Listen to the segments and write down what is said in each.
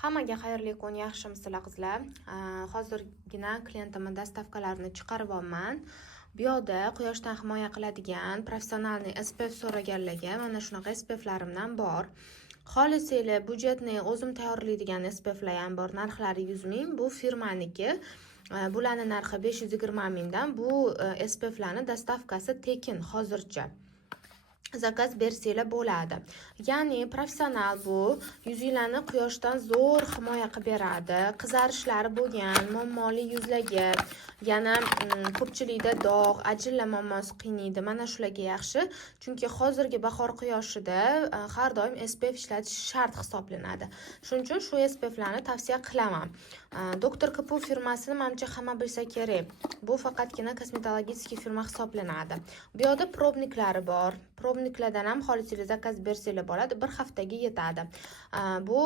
Hammaga xayrli kun, yaxshimisizlar qizlar? Hozirgina klientimning dastavkalarini chiqarib olman. Bu yoqda quyoshdan himoya qiladigan professionalniy SPF so'raganlarga mana shunaqa SPFlarimdan bor. Xolislik budjetni o'zim tayyorlaydigan SPFlar ham bor. Narxlari 100 ming. Bu firmaniki. Bularning narxi 520 mingdan. Bu SPFlarning dastavkasi tekin hozircha. Zakaz bersanglar bo'ladi. Ya'ni professional bu yuzinglarni quyoshdan zo'r himoya qilib beradi. Qizarishlari bo'lgan, muammoli yuzlarga, yana ko'pchilikda dog', ajinlar muammosi qiynaydi. Mana shularga yaxshi, chunki hozirgi bahor quyoshida har doim SPF ishlatish shart hisoblanadi. Shuning uchun shu SPFlarni tavsiya qilaman. Doktor Kapu firmasini menimcha hamma bilsa kerak. Bu faqatgina kosmetologik firma hisoblanadi. Bu yerda probniklari bor. Probniklardan ham xolislik zakaz bersanglar bo'ladi, bir haftaga yetadi. Bu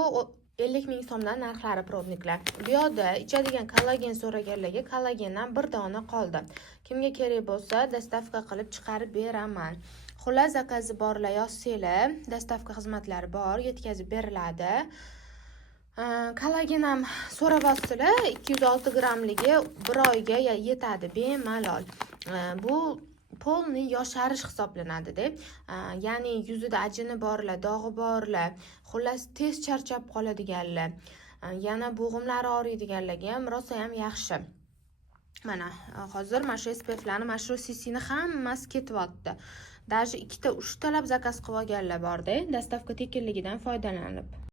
50 ming so'mdan narxlari probniklar. Bu yerda ichadigan kollagen so'raganlarga kollagendan bir dona qoldi. Kimga kerak bo'lsa, dastavka qilib chiqarib beraman. Xullas, zakazi borlar yozsanglar, dastavka xizmatlari bor, yetkazib beriladi. Kollagen ham so'rab olsanglar, 206 grammligi bir oyga yetadi bemalol. Bu polni yosharish hisoblanadi-da. Ya'ni yuzida ajini borlar, dog'i borlar, xullas tez charchab qoladiganlar, yana bo'g'imlari og'riydiganlarga ham rosa ham yaxshi. Mana hozir mana shu SPFlarni, mana shu CCni hammasi ketyapti. Даже 2 ta 3 talab zakaz qilib olganlar bor-da, dastavka tekinligidan foydalanib.